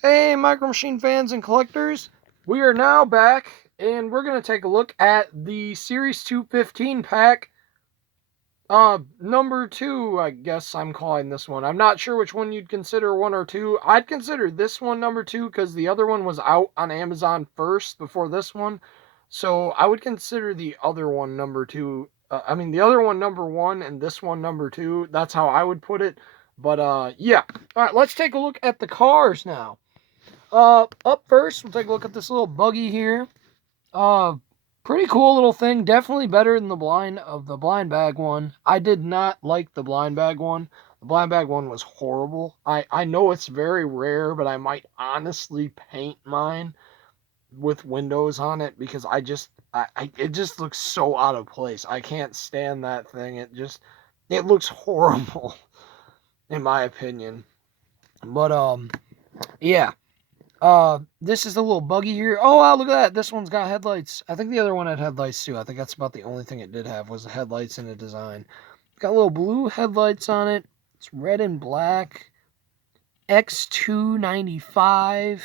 Hey, Micro Machine fans and collectors, we are now back and we're going to take a look at the Series 215 pack. Number 2, I guess I'm calling this one. I'm not sure which one you'd consider 1 or 2. I'd consider this one number 2 because the other one was out on Amazon first before this one. So I would consider the other one number 2. The other one number 1 and this one number 2. That's how I would put it. But yeah. All right, let's take a look at the cars now. Up first, we'll take a look at this little buggy here. Uh, Pretty cool little thing. Definitely better than the blind bag one. I did not like the blind bag one. The blind bag one was horrible. I know it's very rare, but I might honestly paint mine with windows on it because it just looks so out of place. I can't stand that thing. It looks horrible in my opinion. But yeah. This is the little buggy here. Oh, wow, look at that. This one's got headlights. I think the other one had headlights too. I think that's about the only thing it did have was the headlights in the design. It's got little blue headlights on it. It's red and black. X295.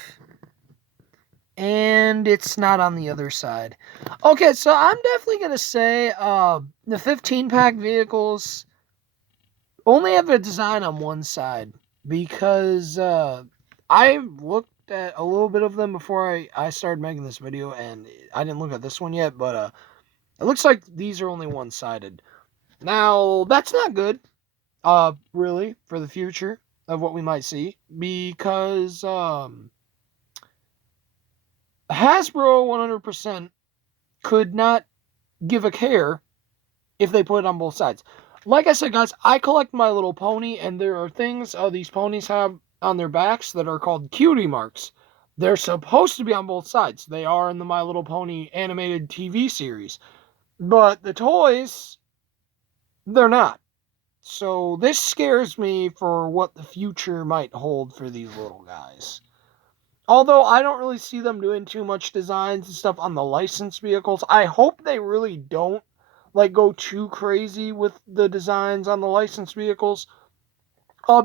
And it's not on the other side. Okay, so I'm definitely going to say the 15 pack vehicles only have a design on one side because I looked at a little bit of them before I started making this video, and I didn't look at this one yet, but it looks like these are only one-sided. Now, that's not good, really, for the future of what we might see, because Hasbro 100% could not give a care if they put it on both sides. Like I said, guys, I collect My Little Pony, and there are things these ponies have on their backs that are called cutie marks. They're supposed to be on both sides. They are in the My Little Pony animated TV series. But the toys, they're not. So this scares me for what the future might hold for these little guys. Although I don't really see them doing too much designs and stuff on the licensed vehicles. I hope they really don't go too crazy with the designs on the licensed vehicles.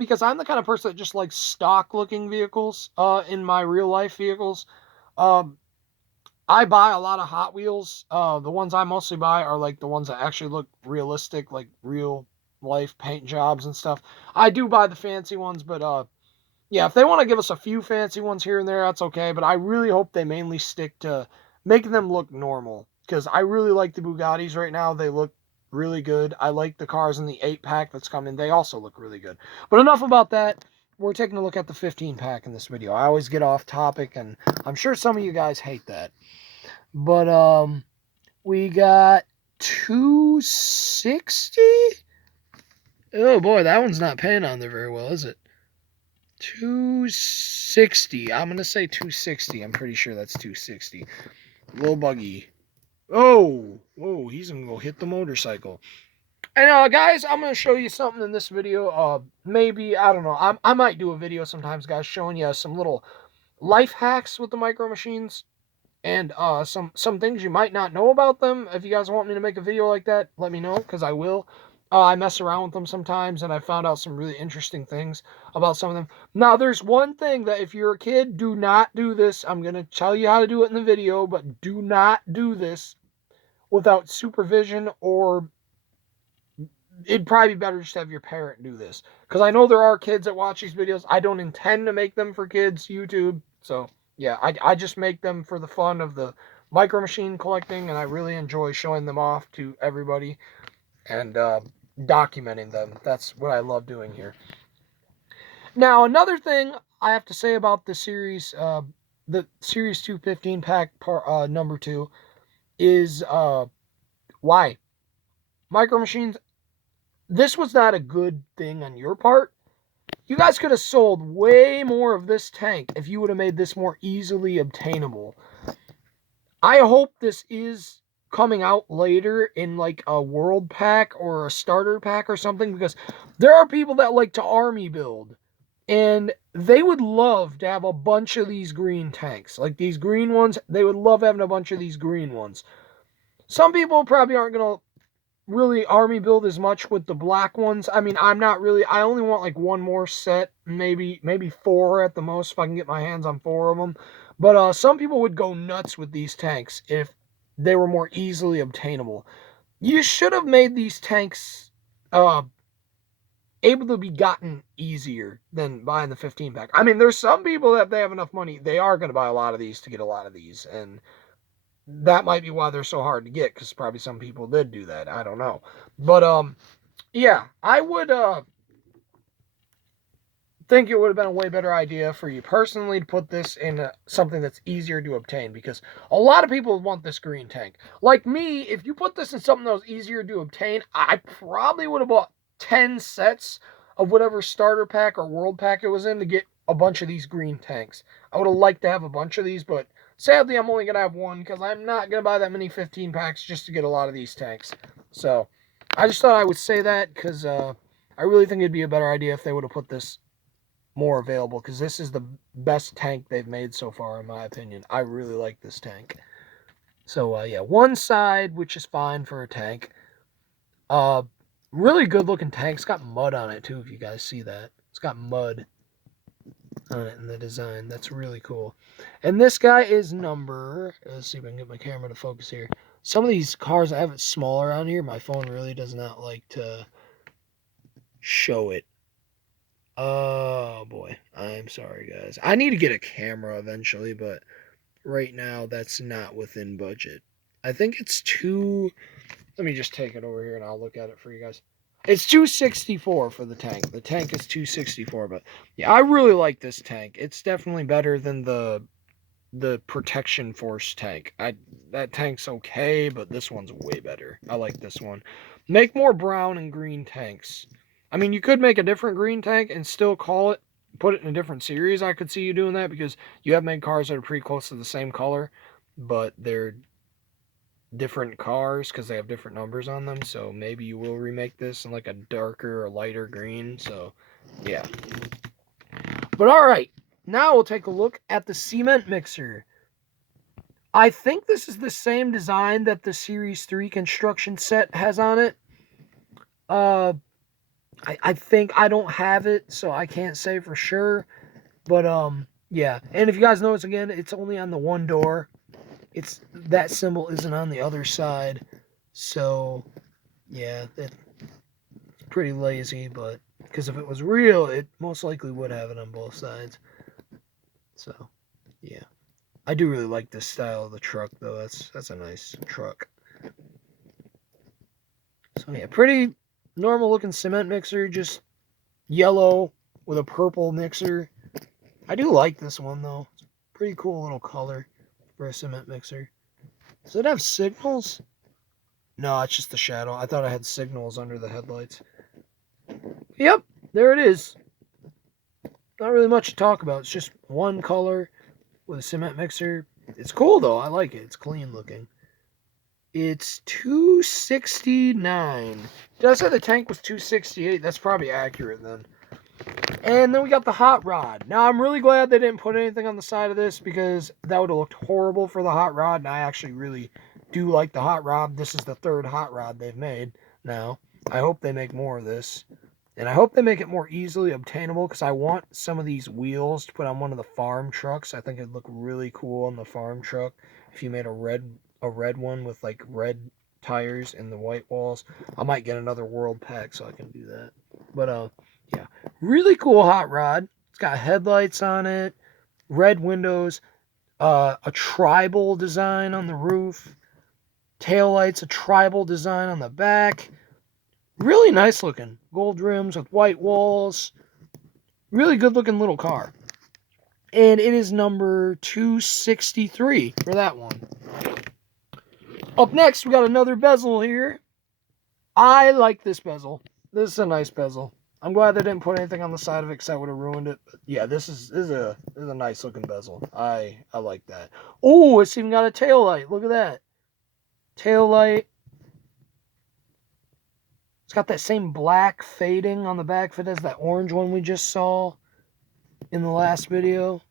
Because I'm the kind of person that just likes stock looking vehicles in my real life vehicles. Um, I buy a lot of Hot Wheels. The ones I mostly buy are like the ones that actually look realistic, like real life paint jobs and stuff. I do buy the fancy ones, but yeah, if they want to give us a few fancy ones here and there, that's okay. But I really hope they mainly stick to making them look normal. Because I really like the Bugattis right now. They look really good. I like the cars in the 8-pack that's coming. They also look really good. But enough about that. We're taking a look at the 15-pack in this video. I always get off topic, and I'm sure some of you guys hate that. But we got 260. Oh boy, that one's not paying on there very well, is it? 260. I'm going to say 260. I'm pretty sure that's 260. Little buggy. Oh, whoa, he's going to go hit the motorcycle. And guys, I'm going to show you something in this video. Maybe, I don't know. I might do a video sometimes, guys, showing you some little life hacks with the Micro Machines. And some things you might not know about them. If you guys want me to make a video like that, let me know, because I will. I mess around with them sometimes, and I found out some really interesting things about some of them. Now, there's one thing that if you're a kid, do not do this. I'm going to tell you how to do it in the video, but do not do this without supervision, or it'd probably be better just to have your parent do this. Because I know there are kids that watch these videos. I don't intend to make them for kids, YouTube, so yeah, I just make them for the fun of the Micro Machine collecting, and I really enjoy showing them off to everybody and documenting them. That's what I love doing here. Now, another thing I have to say about the Series 215 pack number 2 is why Micro Machines. This was not a good thing on your part. You guys could have sold way more of this tank if you would have made this more easily obtainable. I hope this is coming out later in like a world pack or a starter pack or something, because there are people that like to army build, and they would love to have a bunch of these green tanks. Like these green ones, they would love having a bunch of these green ones. Some people probably aren't going to really army build as much with the black ones. I mean, I'm not really. I only want like one more set, maybe 4 at the most if I can get my hands on 4 of them. But some people would go nuts with these tanks if they were more easily obtainable. You should have made these tanks able to be gotten easier than buying the 15 pack. I mean, there's some people that if they have enough money, they are going to buy a lot of these to get a lot of these, and that might be why they're so hard to get, because probably some people did do that. I don't know. But yeah, I would think it would have been a way better idea for you personally to put this in something that's easier to obtain, because a lot of people want this green tank. Like me, if you put this in something that was easier to obtain, I probably would have bought 10 sets of whatever starter pack or world pack it was in to get a bunch of these green tanks. I would have liked to have a bunch of these, but sadly I'm only going to have one because I'm not going to buy that many 15 packs just to get a lot of these tanks. So I just thought I would say that because I really think it'd be a better idea if they would have put this more available, because this is the best tank they've made so far in my opinion. I really like this tank. So yeah, one side, which is fine for a tank. Really good looking tank. It's got mud on it too, if you guys see that. It's got mud on it in the design. That's really cool. And this guy is number, let's see if I can get my camera to focus here. Some of these cars I have it smaller on here. My phone really does not like to show it. Oh boy, I'm sorry guys. I need to get a camera eventually, but right now that's not within budget. I think it's let me just take it over here and I'll look at it for you guys. It's 264 for the tank. The tank is 264, but yeah, I really like this tank. It's definitely better than the Protection Force tank. That tank's okay, but this one's way better. I like this one. Make more brown and green tanks. I mean, you could make a different green tank and still put it in a different series. I could see you doing that because you have made cars that are pretty close to the same color, but they're different cars because they have different numbers on them. So maybe you will remake this in like a darker or lighter green. So yeah. But all right, now we'll take a look at the cement mixer. I think this is the same design that the Series 3 construction set has on it. I think I don't have it, so I can't say for sure. But yeah. And if you guys notice again, it's only on the one door. That symbol isn't on the other side. So yeah, it's pretty lazy, but because if it was real, it most likely would have it on both sides. So yeah. I do really like this style of the truck though. That's a nice truck. So yeah, pretty normal looking cement mixer, just yellow with a purple mixer. I do like this one though. It's a pretty cool little color for a cement mixer. Does it have signals? No, it's just the shadow. I thought I had signals under the headlights. Yep, there it is. Not really much to talk about. It's just one color with a cement mixer. It's cool though. I like it. It's clean looking. It's 269. Did I say the tank was 268? That's probably accurate then. And then we got the hot rod. Now I'm really glad they didn't put anything on the side of this because that would have looked horrible for the hot rod. And I actually really do like the hot rod. This is the third hot rod they've made now. I hope they make more of this. And I hope they make it more easily obtainable because I want some of these wheels to put on one of the farm trucks. I think it'd look really cool on the farm truck if you made a red one with like red tires and the white walls. I might get another world pack so I can do that. But yeah, really cool hot rod. It's got headlights on it, red windows, a tribal design on the roof, taillights, a tribal design on the back. Really nice looking. Gold rims with white walls. Really good looking little car. And it is number 263 for that one. Up next, we got another bezel here. I like this bezel. This is a nice bezel. I'm glad they didn't put anything on the side of it because that would have ruined it. But yeah, this is a nice looking bezel. I like that. Oh, it's even got a tail light. Look at that. Tail light. It's got that same black fading on the back of it as that orange one we just saw in the last video.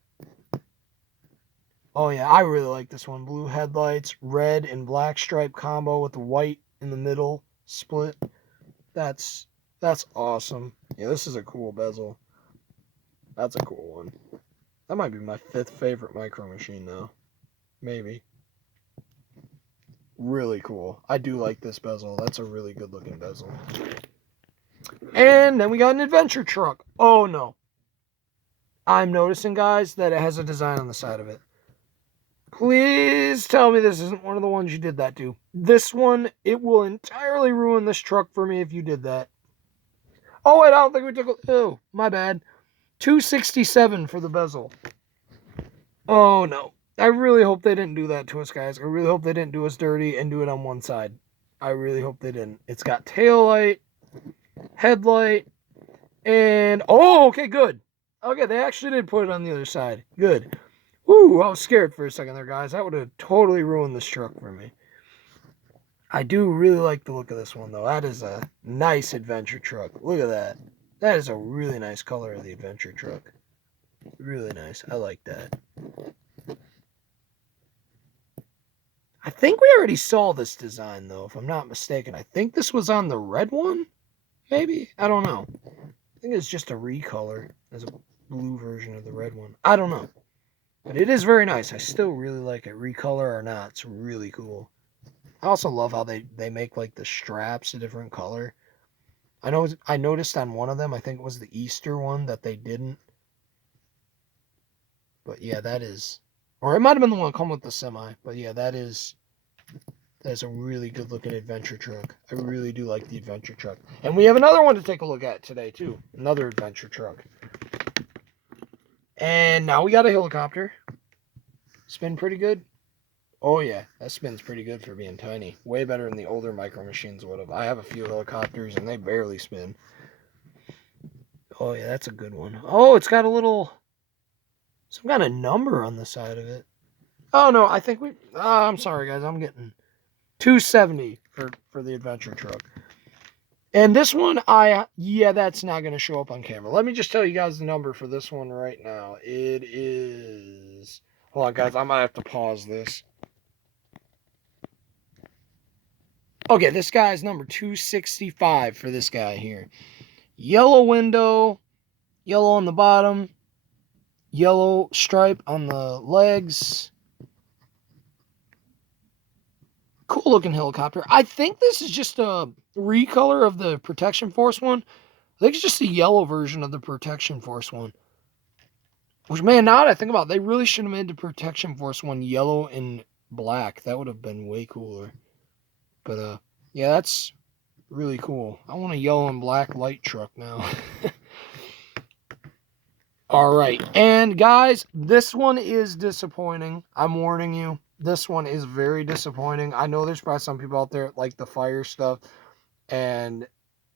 Oh yeah, I really like this one. Blue headlights, red and black stripe combo with the white in the middle. split. That's awesome. Yeah, this is a cool bezel. That's a cool one. That might be my 5th favorite micro machine now. Maybe. Really cool. I do like this bezel. That's a really good looking bezel. And then we got an adventure truck. Oh no. I'm noticing, guys, that it has a design on the side of it. Please tell me this isn't one of the ones you did that to. This one, it will entirely ruin this truck for me if you did that. Oh, wait, I don't think we took a... Oh, my bad. $267 for the bezel. Oh, no. I really hope they didn't do that to us, guys. I really hope they didn't do us dirty and do it on one side. I really hope they didn't. It's got tail light, headlight, and... Oh, okay, good. Okay, they actually did put it on the other side. Good. Woo, I was scared for a second there, guys. That would have totally ruined this truck for me. I do really like the look of this one, though. That is a nice adventure truck. Look at that. That is a really nice color of the adventure truck. Really nice. I like that. I think we already saw this design, though, if I'm not mistaken. I think this was on the red one, maybe? I don't know. I think it's just a recolor as a blue version of the red one. I don't know. But it is very nice. I still really like it. Recolor or not, it's really cool. I also love how they make like the straps a different color. I noticed on one of them, I think it was the Easter one, that they didn't. But yeah, that is... Or it might have been the one that come with the semi. But yeah, that is a really good looking adventure truck. I really do like the adventure truck. And we have another one to take a look at today too. Another adventure truck. And now we got a helicopter. Spin pretty good. Oh yeah, that spins pretty good for being tiny. Way better than the older micro machines would have. I have a few helicopters and they barely spin. Oh yeah, that's a good one. Oh, it's got a little... some kind of number on the side of it. Oh no, I think we... I'm sorry guys, I'm getting... $270 for the adventure truck. And this one, yeah, that's not going to show up on camera. Let me just tell you guys the number for this one right now. It is... Hold on, guys. I might have to pause this. Okay, this guy's number 265 for this guy here. Yellow window, yellow on the bottom, yellow stripe on the legs. Cool looking helicopter. I think this is just a recolor of the Protection Force one. I think it's just a yellow version of the Protection Force one. Which, man, now that I think about it, they really should have made the Protection Force one yellow and black. That would have been way cooler. But, yeah, that's really cool. I want a yellow and black light truck now. Alright, and guys, this one is disappointing. I'm warning you. This one is very disappointing. I know there's probably some people out there that like the fire stuff, and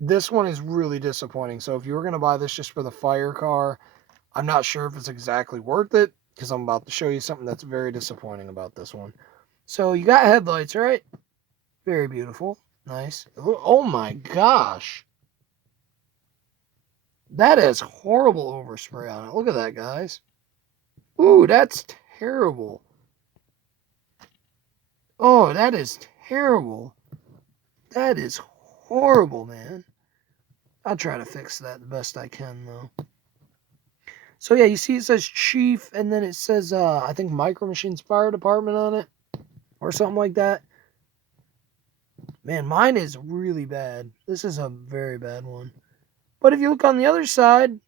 this one is really disappointing. So if you were going to buy this just for the fire car, I'm not sure if it's exactly worth it, because I'm about to show you something that's very disappointing about this one. So you got headlights, right? Very beautiful. Nice. Oh my gosh. That has horrible overspray on it. Look at that, guys. Ooh, that's terrible. Oh, that is terrible. That is horrible, man. I'll try to fix that the best I can, though. So, yeah, you see it says Chief, and then it says, I think Micro Machines Fire Department on it, or something like that. Man, mine is really bad. This is a very bad one. But if you look on the other side,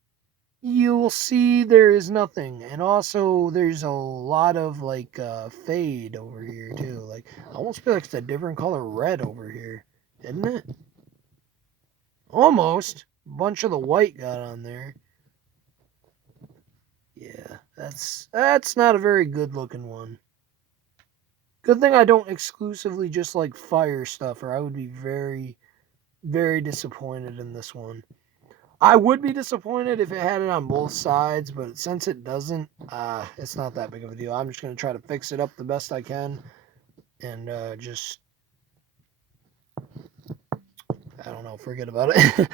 you will see there is nothing. And also, there's a lot of, like, fade over here, too. Like, I almost feel like it's a different color red over here. Isn't it? Almost. A bunch of the white got on there. Yeah, that's not a very good looking one. Good thing I don't exclusively just like fire stuff, or I would be very, very disappointed in this one. I would be disappointed if it had it on both sides, but since it doesn't, it's not that big of a deal. I'm just going to try to fix it up the best I can, and just, I don't know, forget about it.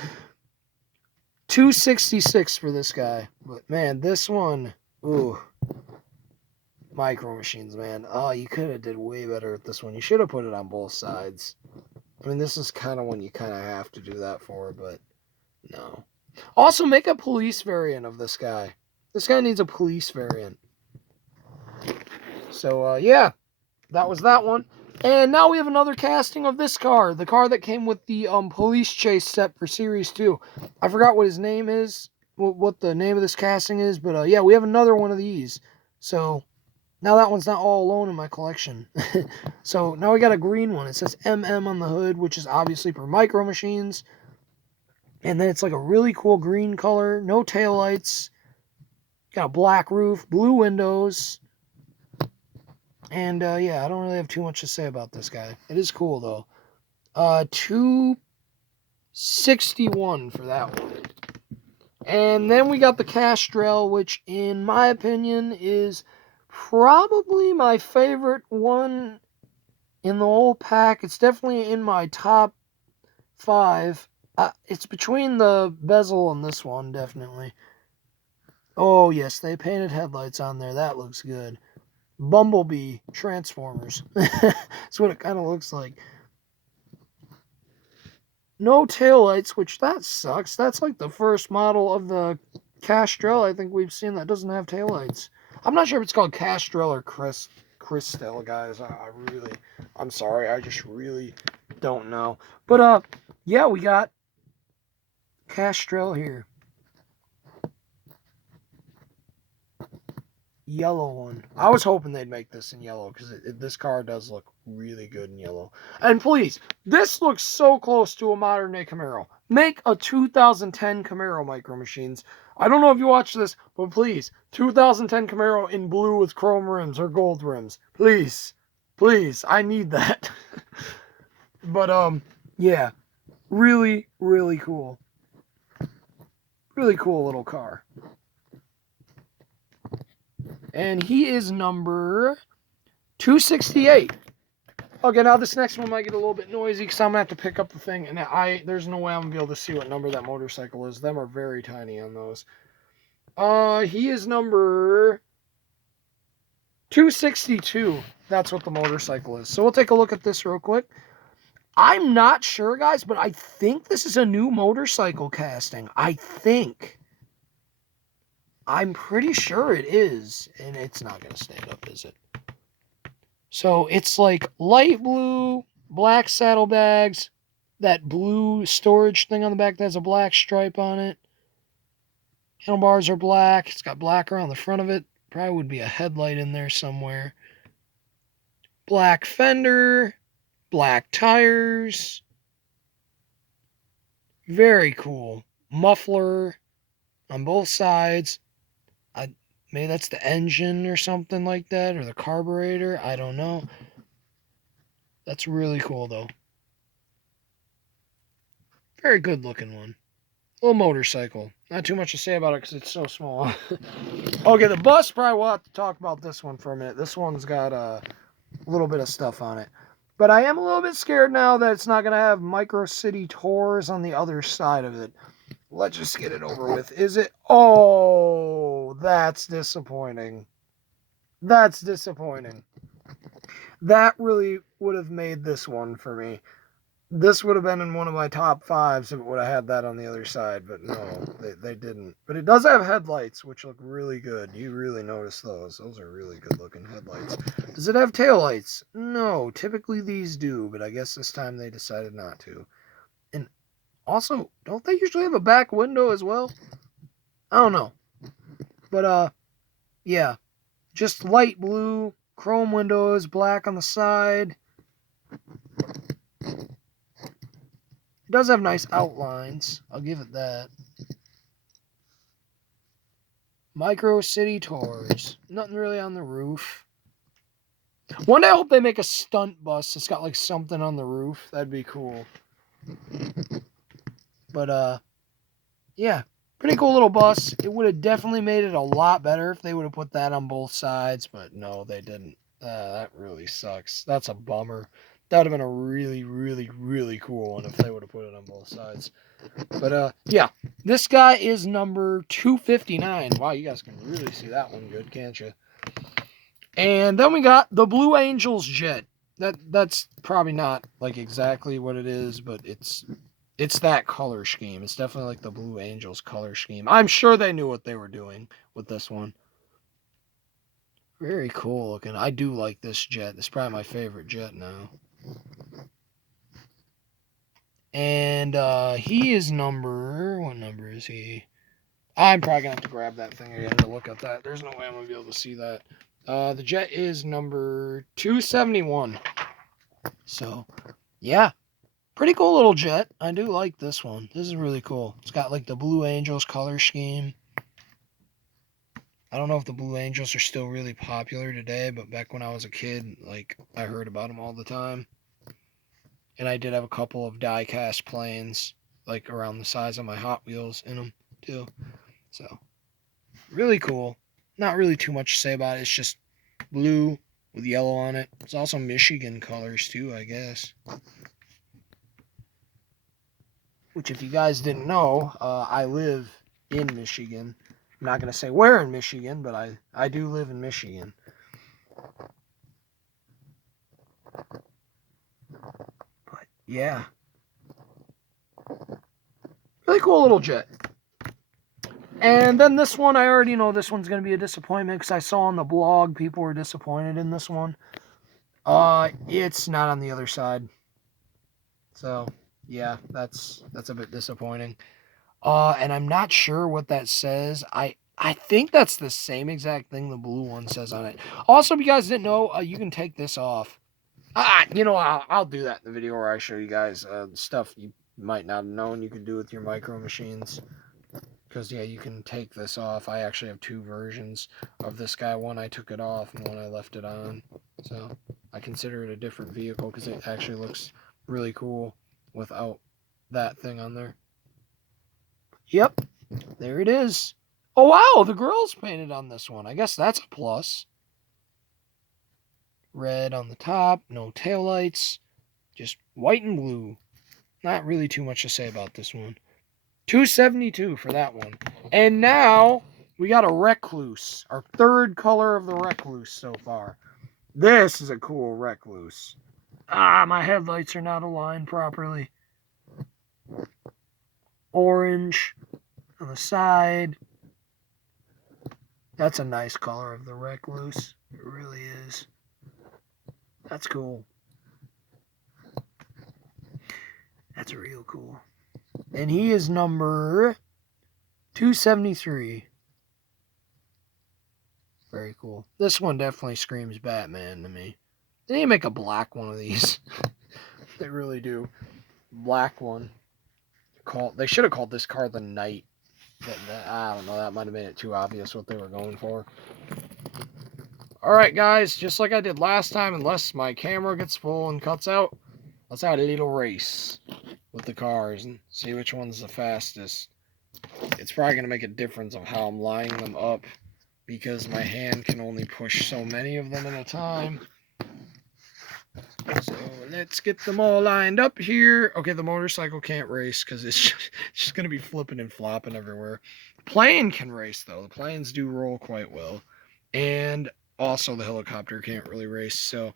$266 for this guy, but man, this one, ooh, Micro Machines, man. Oh, you could have did way better with this one. You should have put it on both sides. I mean, this is kind of one you kind of have to do that for, but no. Also, make a police variant of this guy. This guy needs a police variant. So, yeah, that was that one. And now we have another casting of this car. The car that came with the police chase set for Series 2. I forgot what his name is, what the name of this casting is, but yeah, we have another one of these. So, now that one's not all alone in my collection. So, now we got a green one. It says MM on the hood, which is obviously for Micro Machines. And then it's like a really cool green color. No taillights. Got a black roof, blue windows. And yeah, I don't really have too much to say about this guy. It is cool though. $261 for that one. And then we got the Castrel, which in my opinion is probably my favorite one in the whole pack. It's definitely in my top 5. It's between the Bezel and this one, definitely. Oh yes, they painted headlights on there. That looks good. Bumblebee Transformers. That's what it kind of looks like. No taillights, which that sucks. That's like the first model of the Castrel I think we've seen that doesn't have taillights. I'm not sure if it's called Castrel or Cristel, guys. I'm sorry. I just really don't know. But, yeah, we got Castrel here. Yellow one. I was hoping they'd make this in yellow because this car does look really good in yellow. And please, this looks so close to a modern day Camaro. Make a 2010 Camaro, Micro Machines. I don't know if you watch this, but please, 2010 Camaro in blue with chrome rims or gold rims. Please, please, I need that. But yeah, really, really cool. Really cool little car. And he is number 268. Okay, now this next one might get a little bit noisy because I'm going to have to pick up the thing. And there's no way I'm going to be able to see what number that motorcycle is. Them are very tiny on those. He is number 262. That's what the motorcycle is. So we'll take a look at this real quick. I'm not sure, guys, but I think this is a new motorcycle casting. I'm pretty sure it is, and it's not going to stand up, is it? So it's like light blue, black saddlebags, that blue storage thing on the back that has a black stripe on it. Handlebars are black. It's got black around the front of it. Probably would be a headlight in there somewhere. Black fender, black tires. Very cool. Muffler on both sides. Maybe that's the engine or something like that, or the carburetor. I don't know. That's really cool, though. Very good looking one. Little motorcycle. Not too much to say about it because it's so small. Okay, the bus, probably we'll have to talk about this one for a minute. This one's got a little bit of stuff on it. But I am a little bit scared now that it's not going to have Micro City Tours on the other side of it. Let's just get it over with. Is it? Oh, that's disappointing. That's disappointing. That really would have made this one for me. This would have been in one of my top 5s if it would have had that on the other side, but no, they didn't. But it does have headlights, which look really good. You really notice those. Those are really good looking headlights. Does it have taillights? No, typically these do, but I guess this time they decided not to. And also, don't they usually have a back window as well? I don't know. But, yeah. Just light blue, chrome windows, black on the side. It does have nice outlines. I'll give it that. Micro City Tours. Nothing really on the roof. One day I hope they make a stunt bus that's got like something on the roof. That'd be cool. But, yeah. Pretty cool little bus. It would have definitely made it a lot better if they would have put that on both sides. But no, they didn't. That really sucks. That's a bummer. That would have been a really, really, really cool one if they would have put it on both sides. But, yeah. This guy is number 259. Wow, you guys can really see that one good, can't you? And then we got the Blue Angels jet. That's probably not like exactly what it is, but it's that color scheme. It's definitely like the Blue Angels color scheme. I'm sure they knew what they were doing with this one. Very cool looking. I do like this jet. It's probably my favorite jet now. And he is number... What number is he? I'm probably going to have to grab that thing again to look at that. There's no way I'm going to be able to see that. The jet is number 271. So, yeah. Pretty cool little jet. I do like this one. This is really cool. It's got like the Blue Angels color scheme. I don't know if the Blue Angels are still really popular today, but back when I was a kid, like, I heard about them all the time. And I did have a couple of die-cast planes, like around the size of my Hot Wheels in them, too. So, really cool. Not really too much to say about it. It's just blue with yellow on it. It's also Michigan colors, too, I guess. Which, if you guys didn't know, I live in Michigan. I'm not going to say where in Michigan, but I do live in Michigan. But, yeah. Really cool little jet. And then this one, I already know this one's going to be a disappointment because I saw on the blog people were disappointed in this one. It's not on the other side. So, yeah, that's a bit disappointing. And I'm not sure what that says. I think that's the same exact thing the blue one says on it. Also, if you guys didn't know, you can take this off. I'll do that in the video where I show you guys stuff you might not have known you could do with your micro machines. Because, yeah, you can take this off. I actually have two versions of this guy. One I took it off and one I left it on. So, I consider it a different vehicle because it actually looks really cool without that thing on there. Yep, there it is. Oh, wow, the girl's painted on this one. I guess that's a plus. Red on the top, no taillights, just white and blue. Not really too much to say about this one. $272 for that one. And now we got a Recluse, our third color of the Recluse so far. This is a cool Recluse. My headlights are not aligned properly. Orange on the side. That's a nice color of the Recluse. It really is. That's cool. That's real cool. And he is number 273. Very cool. This one definitely screams Batman to me. They need to make a black one of these. They really do. Black one. They should have called this car the Knight. I don't know. That might have made it too obvious what they were going for. Alright, guys. Just like I did last time, unless my camera gets full and cuts out, let's have a little race with the cars and see which one's the fastest. It's probably going to make a difference of how I'm lining them up because my hand can only push so many of them at a time. So let's get them all lined up here. Okay, the motorcycle can't race because it's just going to be flipping and flopping everywhere. The plane can race, though. The planes do roll quite well. And also the helicopter can't really race. So,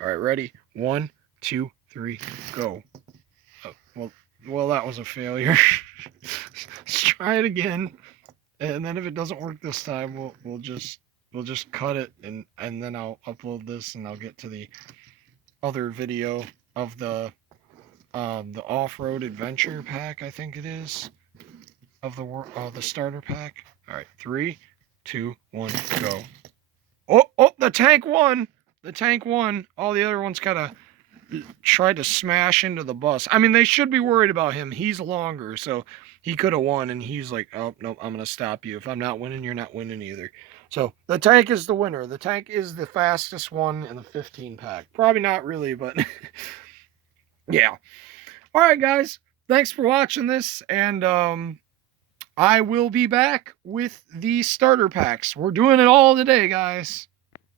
all right, ready? 1, 2, 3, go. Oh, well, that was a failure. Let's try it again. And then if it doesn't work this time, we'll just cut it and then I'll upload this and I'll get to the other video of the off-road adventure pack, I think it is, of the starter pack. All right, 3, 2, 1, go. Oh, the tank won. The tank won. All the other ones kind of tried to smash into the bus. I mean, they should be worried about him. He's longer, so he could have won, and he's like, oh, no, I'm going to stop you. If I'm not winning, you're not winning either. So the tank is the winner. The tank is the fastest one in the 15 pack. Probably not really, but yeah. All right, guys. Thanks for watching this, and I will be back with the starter packs. We're doing it all today, guys.